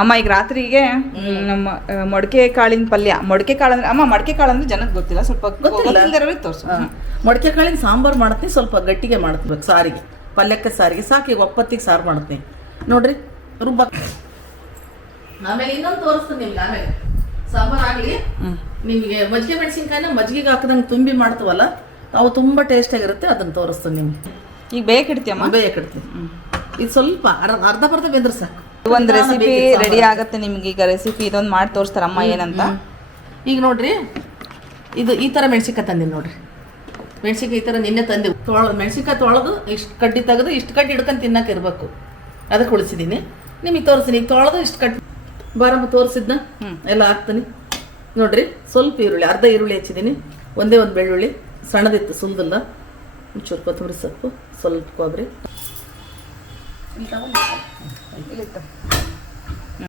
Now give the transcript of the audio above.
ಅಮ್ಮ ಈಗ ರಾತ್ರಿಗೆ ನಮ್ಮ ಮೊಡಕೆ ಕಾಳಿನ ಪಲ್ಯ. ಮೊಡಕೆ ಕಾಳು ಅಂದ್ರೆ ಅಮ್ಮ ಮೊಡಕೆ ಕಾಳು ಅಂದ್ರೆ ಜನಕ್ಕೆ ಗೊತ್ತಿಲ್ಲ ಸ್ವಲ್ಪ ಗೊತ್ತಿಲ್ಲ. ಮೊಡಕೆ ತೋರ್ಸು. ಕಾಳಿನ ಸಾಂಬಾರ್ ಮಾಡ್ತೀನಿ ಸ್ವಲ್ಪ ಗಟ್ಟಿಗೆ ಮಾಡ್ತೀನಿ ಸಾರಿಗೆ. ಪಲ್ಯಕ್ಕೆ ಸಾರಿಗೆ. ಸಾಕಿ ಒಪ್ಪತ್ತಿಗೆ ಸಾರು ಮಾಡ್ತೀನಿ. ನೋಡ್ರಿ ರುಬ್ಬ. ಆಮೇಲೆ ಇನ್ನೊಂದು ತೋರಿಸ್ತೀನಿ ನಿಮ್ಗೆ ಆಮೇಲೆ. ಸಾಂಬಾರು ಆಗಲಿ. ನಿಮಗೆ ಮಜ್ಜಿಗೆ ಮೆಣಸಿನ್ಕಾಯಿನ ಮಜ್ಜಿಗೆ ಹಾಕಿದಂಗೆ ತುಂಬಿ ಮಾಡ್ತೀವಲ್ಲ ಅವು ತುಂಬ ಟೇಸ್ಟಾಗಿರುತ್ತೆ ಅದನ್ನು ತೋರಿಸ್ತೀನಿ ನಿಮ್ಗೆ. ಈಗ ಬೇಯಕ್ಕೆ ಇಡ್ತೀಯಮ್ಮ? ಬೇಯಕ್ಕೆ ಇಡ್ತೀನಿ. ಇದು ಸ್ವಲ್ಪ ಅರ್ಧ ಅರ್ಧ ಬರ್ಧ ಬೆಂದ್ರೆ ಸಾಕು. ಒಂದು ರೆಸಿಪಿ ರೆಡಿ ಆಗುತ್ತೆ ನಿಮ್ಗೆ ಈಗ ರೆಸಿಪಿ ಇದೊಂದು ಮಾಡಿ ತೋರಿಸ್ತಾರ ಅಮ್ಮ ಏನಂತ? ಈಗ ನೋಡ್ರಿ ಇದು ಈ ಥರ ಮೆಣಸಿನ್ಕಾಯಿ ತಂದಿನಿ ನೋಡ್ರಿ. ಮೆಣಸಿನ್ಕಾಯಿ ಈ ಥರ ನಿನ್ನೆ ತಂದೆ ತೊಳ ಮೆಣಸಿನ್ಕಾಯಿ ತೊಳೆದು ಇಷ್ಟು ಕಡ್ಡಿ ತೆಗೆದು ಇಷ್ಟು ಕಡ್ಡಿ ಹಿಡ್ಕೊಂಡು ತಿನ್ನಕ್ಕೆ ಇರಬೇಕು. ಅದಕ್ಕೆ ಉಳಿಸಿದ್ದೀನಿ ನಿಮಗೆ ತೋರಿಸ್ತೀನಿ ಈಗ ತೊಳೆದು ಇಷ್ಟು ಕಡ್ಡಿ ಬಾರಮ್ಮ ತೋರಿಸಿದ್ನ? ಎಲ್ಲ ಹಾಕ್ತೀನಿ. ನೋಡ್ರಿ ಸ್ವಲ್ಪ ಈರುಳ್ಳಿ ಅರ್ಧ ಈರುಳ್ಳಿ ಹಚ್ಚಿದ್ದೀನಿ ಒಂದೇ ಒಂದು ಬೆಳ್ಳುಳ್ಳಿ ಸಣ್ಣದಿತ್ತು ಸುಲ್ದಲ್ಲ. ಒಂಚೂರು ಕೊತ್ತಂಬರಿ ಸೊಪ್ಪು ಸ್ವಲ್ಪ ಕೊಬ್ಬರಿ. Ikaw na. Ito.